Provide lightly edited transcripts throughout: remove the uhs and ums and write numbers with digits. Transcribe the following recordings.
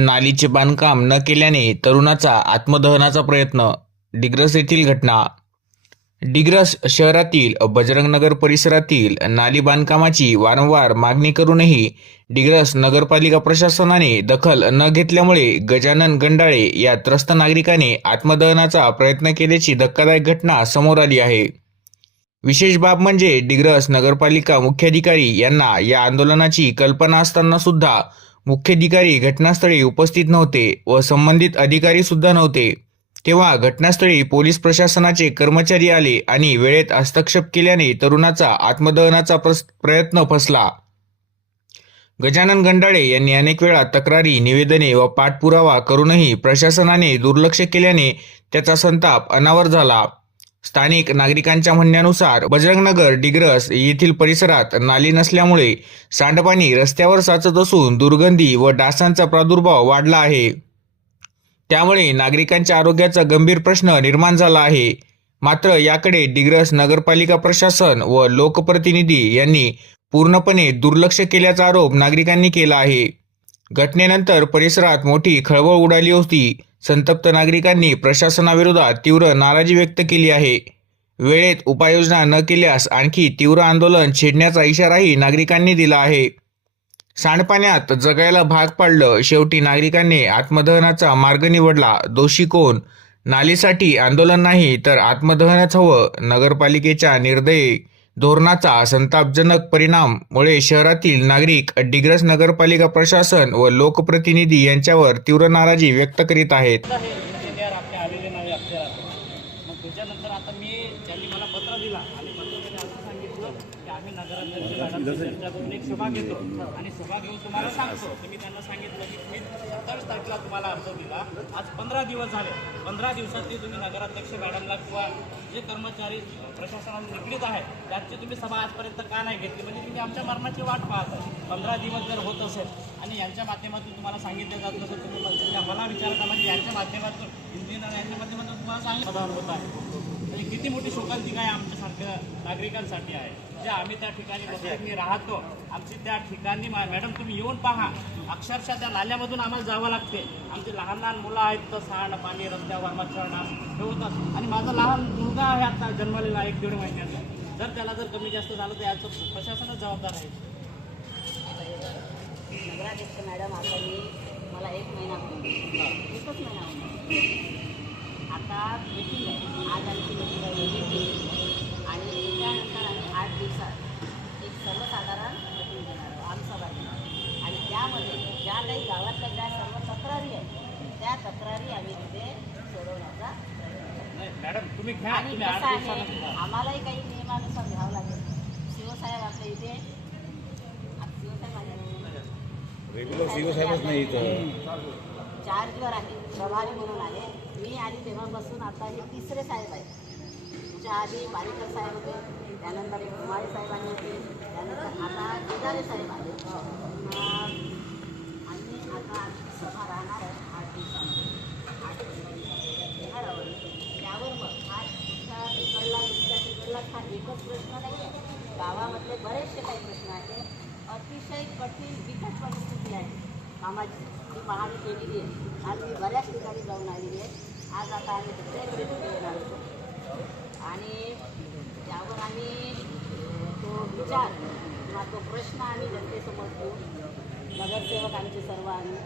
नालीचे बांधकाम न केल्याने तरुणाचा आत्मदहनाचा प्रयत्न. डिग्रस येथील घटना. डिग्रस शहरातील बजरंगनगर परिसरातील नाली बांधकामाची वारंवार मागणी करूनही डिग्रस नगरपालिका प्रशासनाने दखल न घेतल्यामुळे गजानन गंडाळे या त्रस्त नागरिकाने आत्मदहनाचा प्रयत्न केल्याची धक्कादायक घटना समोर आली आहे. विशेष बाब म्हणजे डिग्रस नगरपालिका मुख्याधिकारी यांना या आंदोलनाची कल्पना असताना सुद्धा मुख्याधिकारी घटनास्थळी उपस्थित नव्हते व संबंधित अधिकारी सुद्धा नव्हते. तेव्हा घटनास्थळी पोलीस प्रशासनाचे कर्मचारी आले आणि वेळेत हस्तक्षेप केल्याने तरुणाचा आत्मदहनाचा प्रयत्न फसला. गजानन गंडाळे यांनी अनेक वेळा तक्रारी, निवेदने व पाठपुरावा करूनही प्रशासनाने दुर्लक्ष केल्याने त्याचा संताप अनावर झाला. स्थानिक नागरिकांच्या म्हणण्यानुसार बजरंगनगर डिग्रस येथील परिसरात नाली नसल्यामुळे सांडपाणी रस्त्यावर साचत असून दुर्गंधी व डासांचा प्रादुर्भाव वाढला आहे. त्यामुळे नागरिकांच्या आरोग्याचा गंभीर प्रश्न निर्माण झाला आहे. मात्र याकडे डिग्रस नगरपालिका प्रशासन व लोकप्रतिनिधी यांनी पूर्णपणे दुर्लक्ष केल्याचा आरोप नागरिकांनी केला आहे. घटनेनंतर परिसरात मोठी खळबळ उडाली होती. संतप्त नागरिकांनी प्रशासनाविरोधात तीव्र नाराजी व्यक्त केली आहे. वेळेत उपाययोजना न केल्यास आणखी तीव्र आंदोलन छेडण्याचा इशाराही नागरिकांनी दिला आहे. सांडपाण्यात जगायला भाग पाडलं. शेवटी नागरिकांनी आत्मदहनाचा मार्ग निवडला. दोषी कोण? नालीसाठी आंदोलन नाही तर आत्मदहनच हवं. नगरपालिकेच्या निर्दयी धोरणाचा संतापजनक परिणामामुळे शहरातील नागरिक डिग्रस नगरपालिका प्रशासन व लोकप्रतिनिधी यांच्यावर तीव्र नाराजी व्यक्त करीत आहेत. त्याच्यानंतर आता त्यांनी मला पत्र दिला आणि पत्रामध्ये असं सांगितलं की आम्ही नगराध्यक्ष मॅडमची चर्चा करून एक सभा घेतो आणि सभा घेऊन तुम्हाला सांगतो. तर मी त्यांना सांगितलं की मी 27 तारखेला तुम्हाला अर्ज दिला. आज 15 दिवस झाले. 15 दिवसात तुम्ही नगराध्यक्ष मॅडमला किंवा जे कर्मचारी प्रशासनाला निगडीत आहेत त्याची तुम्ही सभा आजपर्यंत का नाही घेतली? म्हणजे तुम्ही आमच्या मरणाची वाट पाहत आहे. 15 दिवस जर होत असेल आणि यांच्या माध्यमातून तुम्हाला सांगितलं जात नसेल तुम्ही मला विचारता म्हणजे यांच्या माध्यमातून इंजिनियर यांच्या माध्यमातून तुम्हाला सांगितलं होत आहे. म्हणजे किती मोठी शोकांतिका आहे आमच्यासारख्या नागरिकांसाठी आहे जे आम्ही त्या ठिकाणी वस्तीने राहतो. आमची त्या ठिकाणी मॅडम तुम्ही येऊन पहा. अक्षरशः त्या नाल्यामधून आम्हाला जावं लागते. आमचे लहान लहान मुलं आहेत तर सांड पाणी रस्त्यावर मच्छर डास हे होतात आणि माझा लहान मुलगा आहे आता जन्मलेला 1-1.5 महिन्याचा. जर त्याला जर कमी जास्त झालं तर याचं प्रशासनच जबाबदार आहे. नगराध्यक्ष मॅडम आता मला 1 महिना एकच महिना आता मीटिंग आहे. आज आमची मीटिंग आहे आणि त्यानंतर आम्ही 8 दिवसात एक सर्वसाधारण मीटिंग घेणार आहोत, आमसभा घेणार आणि त्यामध्ये ज्या काही गावातल्या ज्या सर्व तक्रारी आहेत त्या तक्रारी आम्ही तिथे सोडवण्याचा मॅडम तुम्ही घ्या. आणि कसं आहे आम्हालाही काही नियमानुसार घ्यावं लागेल. शिवसाहेब आपल्या इथे रेग्युलर सीओ साहेबच नाही इथं चार्जवर आहे, प्रभारी म्हणून आहे. मी आधी तेव्हापासून आता हे 3रे साहेब आहेत. तुमच्या आधी पारीकर साहेब होते, त्यानंतर एक कुमारी साहेबांनी होते, त्यानंतर आता केदारे साहेब आले आणि आता सभा राहणार आहे 8 दिवसामध्ये. 8 दिवसामध्ये घेणार आहोत. त्यावर मग हा तिकडला हा एकच प्रश्न नाही आहे. गावामधले बरेचसे काही प्रश्न आहेत. अतिशय कठीण बिकट परिस्थिती आहे कामाची ती पाहणी केलेली आहे. आज मी बऱ्याच ठिकाणी जाऊन आलेली आहे. आज आता आम्ही दुसऱ्याकडे तिथे येणार होतो आणि त्यावर आम्ही तो विचार किंवा तो प्रश्न आम्ही जनतेसमोर ठेवून नगरसेवक आमचे सर्व आणि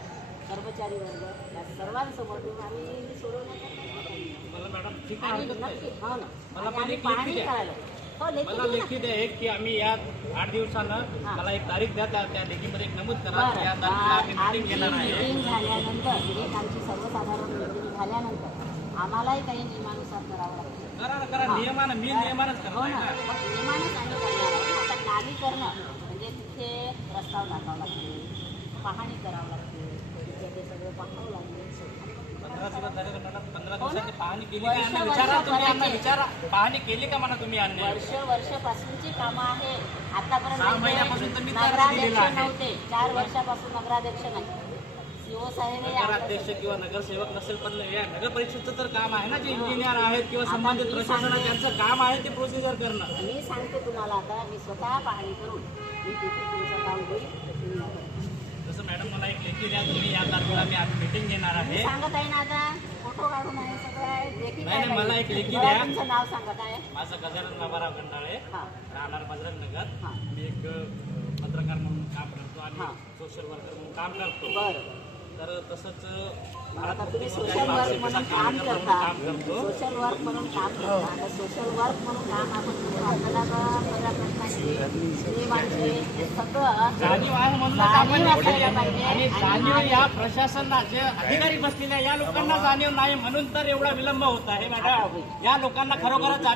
कर्मचारी वर्ग या सर्वांसमोर ठेवून आम्ही सोडवण्याचा आणि नक्की हो ना आणि आम्ही पाहणी करायला मला लेखी द्या एक की आम्ही या 8 दिवसानं मला एक तारीख द्या. त्या लेखीमध्ये एक नमूद करा या तारखेला आम्ही मीटिंग घेणार आहे. मीटिंग झाल्यानंतर एक आमची सर्वसाधारण मीटिंग झाल्यानंतर आम्हालाही काही नियमानुसार करावं लागतं. करा नियमानं मी नियमानच हो करणार ना आहे. मग नियमानच आम्ही करणार आहोत. आता नाली करणं म्हणजे तिथे प्रस्ताव टाकावा लागते, पाहणी करावं लागते, तिथे ते सगळं पाहावं लागते. 15 दिवस झाले तर मला 15 दिवसाची पाहणी केली का? विचारा तुम्ही यांना विचारा पाहणी केली का म्हणा तुम्ही यांनी? वर्षापासूनची कामं आहे. आतापर्यंत 6 महिन्यापासून तर मी नगराध्यक्ष नव्हते. 4 वर्षापासून नगराध्यक्ष नाही. सीओ साहेब नगराध्यक्ष किंवा नगरसेवक नसेल पण या नगर परिषदचं तर काम आहे ना. जे इंजिनियर आहेत किंवा संबंधित प्रशासन त्यांचं काम आहे ते प्रोसिजर करणं. मी सांगते तुम्हाला आता मी स्वतः पाहणी करून मी तिथे तुमचं काम होईल. तसं मॅडम मला एक लेखी द्या, तुम्ही या तारखेला मी आज मीटिंग घेणार आहे. सांगत आहे ना आता फोटो काढून आहे सगळं आहे. लेखी नाही, काय मला पाहिजे? एक लेखी बरं, द्या. तुमचं नाव सांगत आहे. माझं गजानन बाबाराव गंडाळे, हां राहणार बजरंग नगर. हां मी एक पत्रकार म्हणून काम करतो आणि हां. सोशल वर्कर म्हणून काम करतो. बरं. तर तसंच आता तुम्ही सोशल भारत वर्क म्हणून काम करता, काम करतो. सोशल वर्क म्हणून काम करता. आता सोशल वर्क म्हणून काम आपण करतो. आपल्याला सगळ्या प्रश्नांची गरिबांची हे सगळं जाणीव आहे म्हणून आपण जाणीव हे असायला केलं. पाहिजे. आणि आणि जाणीव माझे- या प्रशासनाला जे अधिकारी बसलेल्या या लोकांना जाणीव नाही म्हणून तर एवढा विलंब होत आहे मॅडम. या लोकांना खरोखरच जाणीव